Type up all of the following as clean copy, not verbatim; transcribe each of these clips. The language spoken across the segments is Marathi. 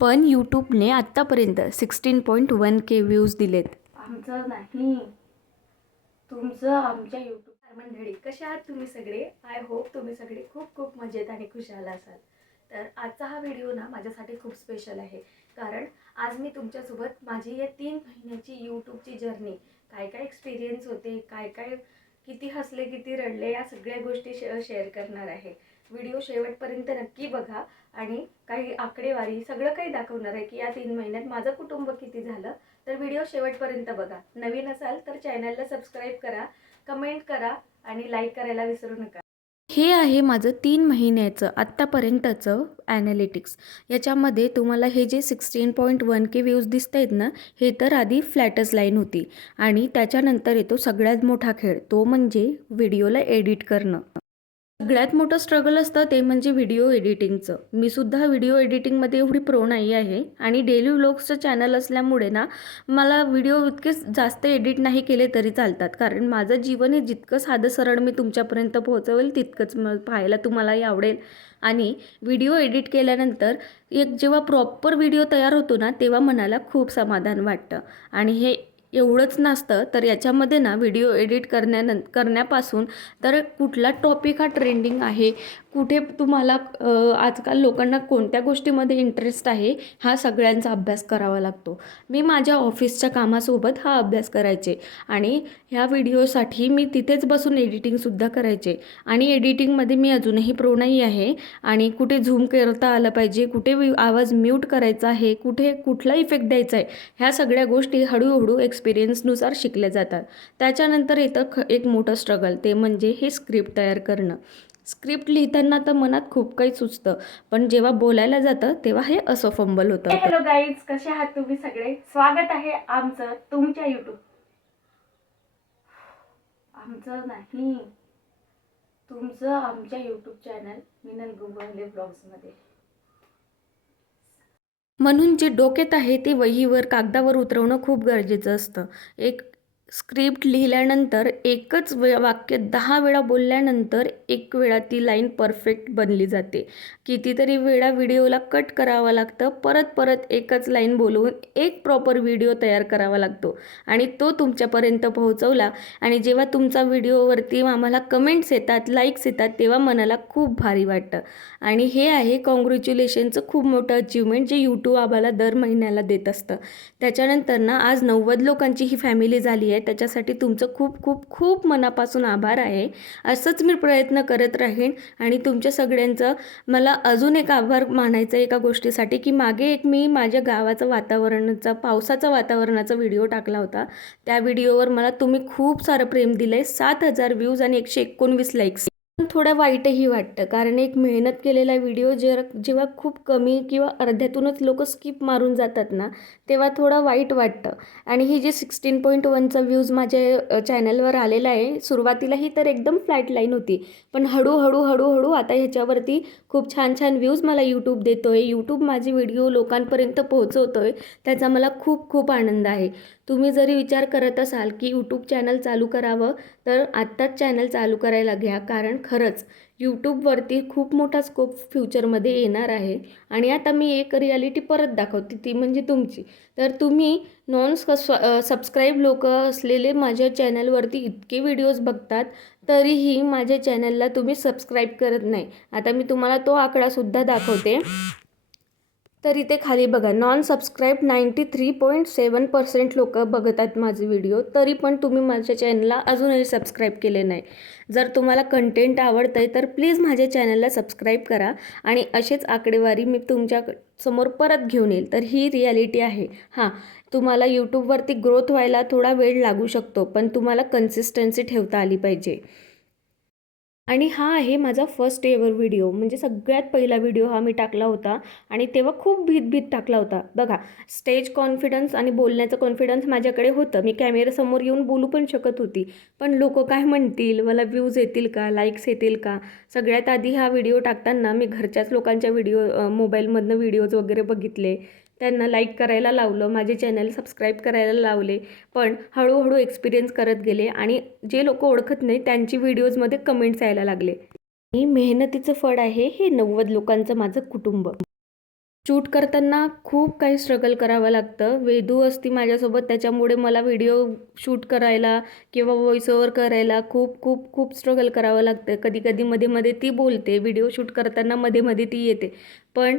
पण यूट्यूबने आत्तापर्यंत 16.1K व्ह्यूज दिलेत. आमचं नाही तुमचं आमच्या यूट्यूब मंडळी कशा आहात तुम्ही सगळे. आय होप तुम्ही सगळे खूप खूप मजेत आणि खुशाल असाल. तर आजचा हा व्हिडिओ ना माझ्यासाठी खूप स्पेशल आहे, कारण आज मी तुमच्यासोबत माझी या 3 महिन्याची यूट्यूबची जर्नी, काय काय एक्सपिरियन्स होते, काय काय किती हसले किती रडले, या सगळ्या गोष्टी शेअर करणार आहे. व्हिडिओ शेवटपर्यंत नक्की बघा आणि काही आकडेवारी सगळं काही दाखवणार आहे की या 3 महिन्यात माझं कुटुंब किती झालं. तर व्हिडिओ शेवटपर्यंत बघा. नवीन असाल तर चॅनलला सबस्क्राईब करा, कमेंट करा आणि लाईक करायला विसरू नका. हे आहे माझं 3 महिन्याचं आत्तापर्यंतचं ॲनालिटिक्स. याच्यामध्ये तुम्हाला हे जे 16.1K व्ह्यूज दिसत आहेत ना, हे तर आधी फ्लॅटच लाईन होती आणि त्याच्यानंतर येतो सगळ्यात मोठा खेळ, तो म्हणजे व्हिडिओला एडिट करणं. सगळ्यात मोठं स्ट्रगल असतं ते म्हणजे व्हिडिओ एडिटिंगचं. मी सुद्धा व्हिडिओ एडिटिंगमध्ये एवढी प्रो नाही आहे आणि डेली व्लॉग्सचं चॅनल असल्यामुळे ना मला व्हिडिओ इतके जास्त एडिट नाही केले तरी चालतात, कारण माझं जीवन हे जितकं साधं सरळ मी तुमच्यापर्यंत पोहोचवेल तितकंच पाहायला तुम्हालाही आवडेल. आणि व्हिडिओ एडिट केल्यानंतर एक जेव्हा प्रॉपर व्हिडिओ तयार होतो ना, तेव्हा मनाला खूप समाधान वाटतं. आणि हे एवढंच नसतं तर याच्यामध्ये ना व्हिडिओ एडिट करण्यापासून तर कुठला टॉपिक हा ट्रेंडिंग आहे, कुठे तुम्हाला आजकाल लोकांना कोणत्या गोष्टीमध्ये इंटरेस्ट आहे, हा सगळ्यांचा अभ्यास करावा लागतो. मी माझ्या ऑफिसच्या कामासोबत हा अभ्यास करायचे आणि ह्या व्हिडिओसाठी मी तिथेच बसून एडिटिंगसुद्धा करायचे. आणि एडिटिंगमध्ये मी अजूनही प्रो नाही आहे. आणि कुठे झूम करता आलं पाहिजे, कुठे आवाज म्यूट करायचा आहे, कुठे कुठला इफेक्ट द्यायचा आहे, ह्या सगळ्या गोष्टी हळूहळू एक्सपिरियन्सनुसार शिकल्या जातात. त्याच्यानंतर येतं एक मोठं स्ट्रगल, ते म्हणजे हे स्क्रिप्ट तयार करणं. स्क्रिप्ट लिहिताना तर मनात खूप काही सुचतं, पण जेव्हा बोलायला जातं तेव्हा हे असं फंबल होतं. हॅलो गाईज, कसे आहात तुम्ही सगळे. स्वागत आहे आमचं तुमच्या यूट्यूब आमचं नाही तुमचं आमच्या यूट्यूब चॅनल मिनल गुंगवले ब्लॉग्समध्ये. म्हणून जे डोक्यात आहे ते वहीवर कागदावर उतरवणं खूप गरजेचं असतं. एक स्क्रिप्ट लिहिल्यानंतर एकच वाक्य 10 वेळा बोलल्यानंतर 1 वेळा ती लाईन परफेक्ट बनली जाते. कितीतरी वेळा व्हिडिओला कट करावं लागतं, परत परत एकच लाईन बोलवून एक प्रॉपर व्हिडिओ तयार करावा लागतो आणि तो तुमच्यापर्यंत पोहोचवला आणि जेव्हा तुमचा व्हिडिओवरती आम्हाला कमेंट्स येतात, लाईक्स येतात, तेव्हा मनाला खूप भारी वाटतं. आणि हे आहे कॉंग्रॅच्युलेशनचं खूप मोठं अचीवमेंट जे यूट्यूब आम्हाला दर महिन्याला देत असतं. त्याच्यानंतर ना आज 90 लोकांची ही फॅमिली झाली आहे. त्याच्यासाठी तुमचं खूप खूप खूप मनापासून आभार आहे. असंच मी प्रयत्न करत राहीन आणि तुमच्या सगळ्यांचं मला अजून एक आभार मानायचं एका गोष्टीसाठी, की मागे एक मी माझ्या गावाचं वातावरणाचा पावसाचा वातावरणाचा व्हिडिओ टाकला होता. त्या व्हिडिओवर मला तुम्ही खूप सारं प्रेम दिलं आहे. 7,000 व्ह्यूज आणि 119 लाईक्स. पण थोडं वाईटही वाटतं, कारण एक मेहनत केलेला व्हिडिओ जेव्हा खूप कमी किंवा अर्ध्यातूनच लोक स्किप मारून जातात ना, तेव्हा थोडं वाईट वाटतं. आणि ही जी 16.1चा व्ह्यूज माझ्या चॅनलवर आलेला आहे, सुरुवातीला ही तर एकदम फ्लॅट लाईन होती, पण हळूहळू आता ह्याच्यावरती खूप छान छान व्ह्यूज मला यूट्यूब देतो आहे. यूट्यूब माझे व्हिडिओ लोकांपर्यंत पोहोचवतो आहे, त्याचा मला खूप खूप आनंद आहे. तुम्ही जरी विचार करत असाल की यूट्यूब चॅनल चालू करावं, तर आत्ताच चॅनल चालू करायला घ्या, कारण खरंच यूट्यूबवरती खूप मोठा स्कोप फ्युचरमध्ये येणार आहे. आणि आता मी एक रियालिटी परत दाखवते, ती म्हणजे तुमची. तर तुम्ही सबस्क्राईब लोक असलेले माझ्या चॅनलवरती इतके व्हिडिओज बघतात, तरीही माझ्या चॅनलला तुम्ही सबस्क्राईब करत नाही. आता मी तुम्हाला तो आकडासुद्धा दाखवते. तर इथे खाली बघा, नॉन सबस्क्राईब 93.7% लोक बघतात माझे व्हिडिओ, तरी पण तुम्ही माझ्या चॅनलला अजूनही सबस्क्राईब केले नाही. जर तुम्हाला कंटेंट आवडतं आहे तर प्लीज माझ्या चॅनलला सबस्क्राईब करा आणि असेच आकडेवारी मी तुमच्या समोर परत घेऊन येईल. तर ही रियालिटी आहे. हां, तुम्हाला यूट्यूबवरती ग्रोथ व्हायला थोडा वेळ लागू शकतो, पण तुम्हाला कन्सिस्टन्सी ठेवता आली पाहिजे. आणि हा आहे माझा फर्स्ट एवर व्हिडिओ, म्हणजे सगळ्यात पहिला व्हिडिओ हा मी टाकला होता आणि तेव्हा खूप भीत टाकला होता. बघा, स्टेज कॉन्फिडन्स आणि बोलण्याचं कॉन्फिडन्स माझ्याकडे होतं. मी कॅमेऱ्यासमोर येऊन बोलू पण शकत होती, पण लोक काय म्हणतील, मला व्ह्यूज येतील का, लाईक्स येतील का. सगळ्यात आधी हा व्हिडिओ टाकताना मी घरच्याच लोकांच्या मोबाईलमधनं व्हिडिओज वगैरे बघितले, त्यांना लाईक करायला लावलं, माझे चॅनल सबस्क्राईब करायला लावले. पण हळूहळू एक्सपिरियन्स करत गेले आणि जे लोक ओळखत नाही त्यांची व्हिडिओजमध्ये कमेंट्स यायला लागले. आणि मेहनतीचं फळ आहे हे 90 लोकांचं माझं कुटुंब. शूट करताना खूप काही स्ट्रगल करावं लागतं. वेदू असती माझ्यासोबत त्याच्यामुळे मला व्हिडिओ शूट करायला किंवा व्हॉईस ओव्हर करायला खूप खूप खूप स्ट्रगल करावं लागतं. कधी-कधी मध्ये-मध्ये ती बोलते, व्हिडिओ शूट करताना मध्ये-मध्ये ती येते. पण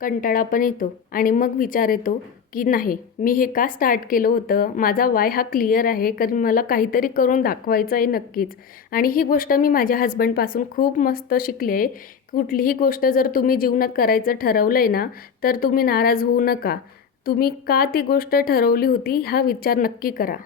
कंटाळा पण येतो आणि मग विचार येतो की नाही, मी हे का स्टार्ट केलं होतं? माझा वाय हा क्लिअर आहे, कारण मला काहीतरी करून दाखवायचं आहे नक्कीच. आणि ही गोष्ट मी माझ्या हसबंडपासून खूप मस्त शिकले आहे. कुठलीही गोष्ट जर तुम्ही जीवनात करायचं ठरवलं आहे ना, तर तुम्ही नाराज होऊ नका. तुम्ही का ती गोष्ट ठरवली होती हा विचार नक्की करा.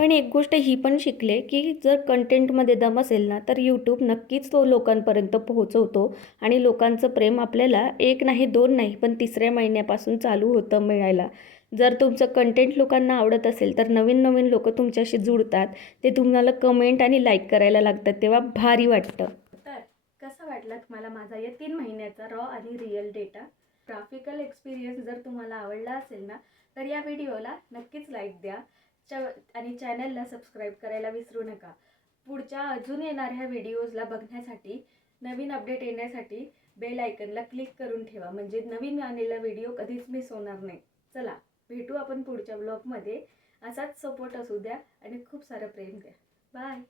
पण एक गोष्ट ही पण शिकले, की जर कंटेंटमध्ये दम असेल ना, तर यूट्यूब नक्कीच तो लोकांपर्यंत पोहोचवतो आणि लोकांचं प्रेम आपल्याला 1 नाही, 2 नाही, पण 3ऱ्या महिन्यापासून चालू होतं मिळायला. जर तुमचं कंटेंट लोकांना आवडत असेल, तर नवीन-नवीन लोकं तुमच्याशी जुडतात. ते तुम्हाला कमेंट आणि लाईक करायला लागतात, तेव्हा भारी वाटतं. तर कसा वाटला तुम्हाला माझा या 3 महिन्याचा रॉ आणि रिअल डेटा ग्राफिकल एक्सपिरियन्स? जर तुम्हाला आवडला असेल ना, तर या व्हिडिओला नक्कीच लाईक द्या आणि चॅनलला सबस्क्राईब करायला विसरू नका. पुढच्या अजून येणाऱ्या व्हिडिओजला बघण्यासाठी, नवीन अपडेट येण्यासाठी बेल आयकनला क्लिक करून ठेवा, म्हणजे नवीन आलेला व्हिडिओ कधीच मिस होणार नाही. चला, भेटू आपण पुढच्या ब्लॉगमध्ये. असाच सपोर्ट असू द्या आणि खूप सारं प्रेम द्या. बाय.